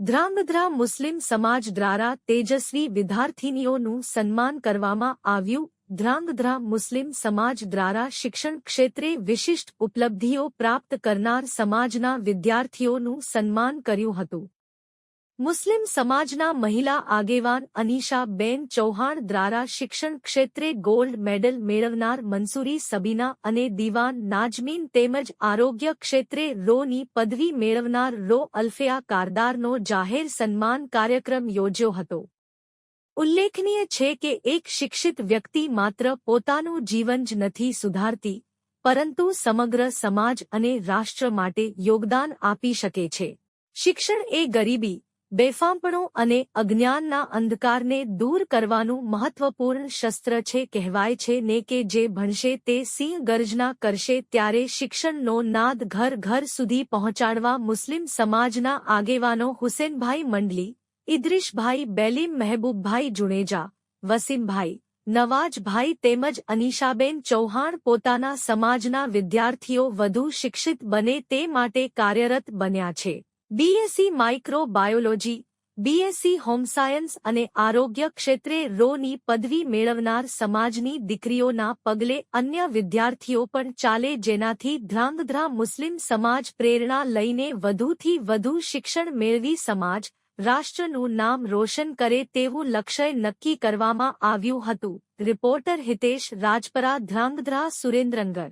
ધ્રાંગધ્રા મુસ્લિમ સમાજ દ્વારા તેજસ્વી વિદ્યાર્થીનીઓનું સન્માન કરવામાં આવ્યું। ધ્રાંગધ્રા મુસ્લિમ સમાજ દ્વારા શિક્ષણ ક્ષેત્રે વિશિષ્ટ ઉપલબ્ધિઓ પ્રાપ્ત કરનાર સમાજના વિદ્યાર્થીઓનું સન્માન કર્યું હતું। મુસ્લિમ સમાજના મહિલા આગેવાન અનીશાબેન ચૌહાણ દ્વારા શિક્ષણ ક્ષેત્રે ગોલ્ડ મેડલ મેળવનાર મંસૂરી સબીના અને દીવાન નાજમીન તેમજ આરોગ્ય ક્ષેત્રે રોની પદવી મેળવનાર રો અલ્ફિયા કારદારનો જાહેર સન્માન કાર્યક્રમ યોજ્યો હતો। ઉલ્લેખનીય છે કે એક શિક્ષિત વ્યક્તિ માત્ર પોતાનું જીવન જ નથી સુધારતી, પરંતુ સમગ્ર સમાજ અને રાષ્ટ્ર માટે યોગદાન આપી શકે છે। શિક્ષણ એ ગરીબી, બેફામપણું અને અજ્ઞાનના અંધકારને દૂર કરવાનું મહત્વપૂર્ણ શસ્ત્ર છે। કહેવાય છે ને કે જે ભણશે તે સિંહ ગર્જના કરશે, ત્યારે શિક્ષણનો નાદ ઘર ઘર સુધી પહોંચાડવા મુસ્લિમ સમાજના આગેવાનો હુસેનભાઈ મંડલી, ઇદ્રીશભાઈ બેલીમ, મહેબૂબભાઈ જુણેજા, વસીમભાઈ, નવાજભાઈ તેમજ અનીશાબેન ચૌહાણ પોતાના સમાજના વિદ્યાર્થીઓ વધુ શિક્ષિત બને તે માટે કાર્યરત બન્યા છે। BSc microbiology, BSc home science અને આરોગ્ય ક્ષેત્રે રોની પદવી મેળવનાર સમાજની દીકરીઓના પગલે અન્ય વિદ્યાર્થીઓ પણ ચાલે, જેનાથી ધ્રાંગધ્રા મુસ્લિમ સમાજ પ્રેરણા લઈને વધુથી વધુ શિક્ષણ મેળવી સમાજ, રાષ્ટ્રનું નામ રોશન કરે તેવું લક્ષ્ય નક્કી કરવામાં આવ્યું હતું। રિપોર્ટર હિતેશ રાજપરા, ધ્રાંગધ્રા, સુરેન્દ્રનગર।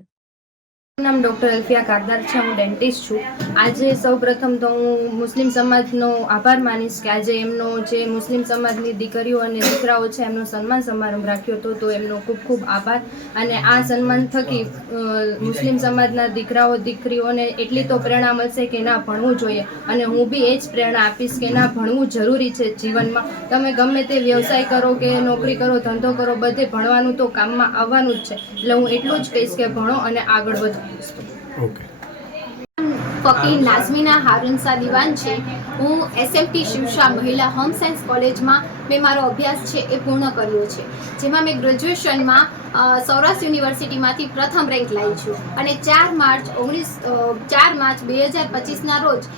નામ ડૉક્ટર અલ્ફિયા કારદાર છે। હું ડેન્ટિસ્ટ છું। આજે સૌપ્રથમ તો હું મુસ્લિમ સમાજનો આભાર માનીશ કે આજે એમનો જે મુસ્લિમ સમાજની દીકરીઓ અને દીકરાઓ છે એમનો સન્માન સમારંભ રાખ્યો હતો, તો એમનો ખૂબ ખૂબ આભાર। અને આ સન્માન થકી મુસ્લિમ સમાજના દીકરાઓ દીકરીઓને એટલી તો પ્રેરણા મળશે કે ના, ભણવું જોઈએ। અને હું બી એ જ પ્રેરણા આપીશ કે ના, ભણવું જરૂરી છે જીવનમાં। તમે ગમે તે વ્યવસાય કરો કે નોકરી કરો, ધંધો કરો, બધે ભણવાનું તો કામમાં આવવાનું જ છે। એટલે હું એટલું જ કહીશ કે ભણો અને આગળ વધો। ફકીર નાઝમીના હારુનસા દીવાન છે। હું એસએમટી શિવશા મહિલા હોમ સાયન્સ કોલેજમાં મેં મારો અભ્યાસ છે એ પૂર્ણ કર્યો છે, જેમાં મેં ગ્રેજ્યુએશનમાં સૌરાષ્ટ્ર યુનિવર્સિટીમાંથી પ્રથમ રેન્ક લાવી છું। અને 4 માર્ચ 2025ના રોજ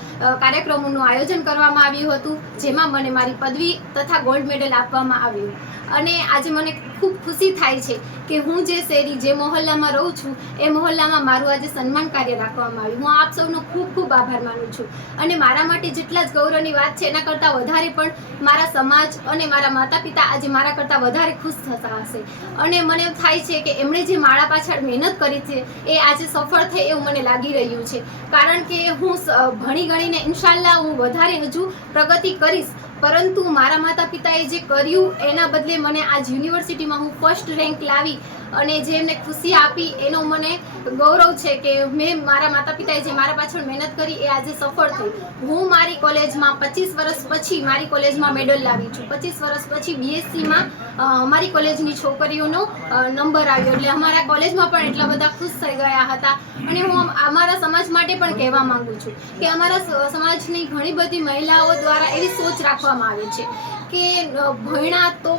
કાર્યક્રમોનું આયોજન કરવામાં આવ્યું હતું, જેમાં મને મારી પદવી તથા ગોલ્ડ મેડલ આપવામાં આવ્યું। અને આજે મને ખૂબ ખુશી થાય છે કે હું જે શેરી, જે મહોલ્લામાં રહું છું એ મહોલ્લામાં મારું આજે સન્માન કાર્ય રાખવામાં આવ્યું। હું આપ સૌનો ખૂબ ખૂબ આભાર માનું છું। અને મારા માટે જેટલા જ ગૌરવની વાત છે એના કરતાં વધારે પણ મારા સમાજ અને મારા માતા પિતા આજે મારા કરતાં વધારે ખુશ થતા હશે। અને મને એમ થાય છે કે એમણે જે મારા પાછળ મહેનત કરી છે એ આજે સફળ થઈ એવું મને લાગી રહ્યું છે, કારણ કે હું ભણી ગણીને ઇન્શાલ્લાહ હું વધારે હજુ પ્રગતિ કરીશ, પરંતુ મારા માતા પિતાએ જે કર્યું એના બદલે મને આજ યુનિવર્સિટીમાં હું ફર્સ્ટ રેન્ક લાવી અને જે એમને ખુશી આપી એનો મને ગૌરવ છે કે મેં મારા માતા પિતાએ જે મારા પાછળ મહેનત કરી એ આજે સફળ થઈ। હું મારી કોલેજમાં 25 વર્ષ પછી મારી કોલેજમાં મેડલ લાવી છું। 25 વર્ષ પછી બીએસસીમાં અમારી કોલેજની છોકરીઓનો નંબર આવ્યો, એટલે અમારા કોલેજમાં પણ એટલા બધા ખુશ થઈ ગયા હતા। અને હું અમારા સમાજ માટે પણ કહેવા માંગુ છું કે અમારા સમાજની ઘણી બધી મહિલાઓ દ્વારા એવી સોચ રાખવામાં આવે છે કે ભણ્યા તો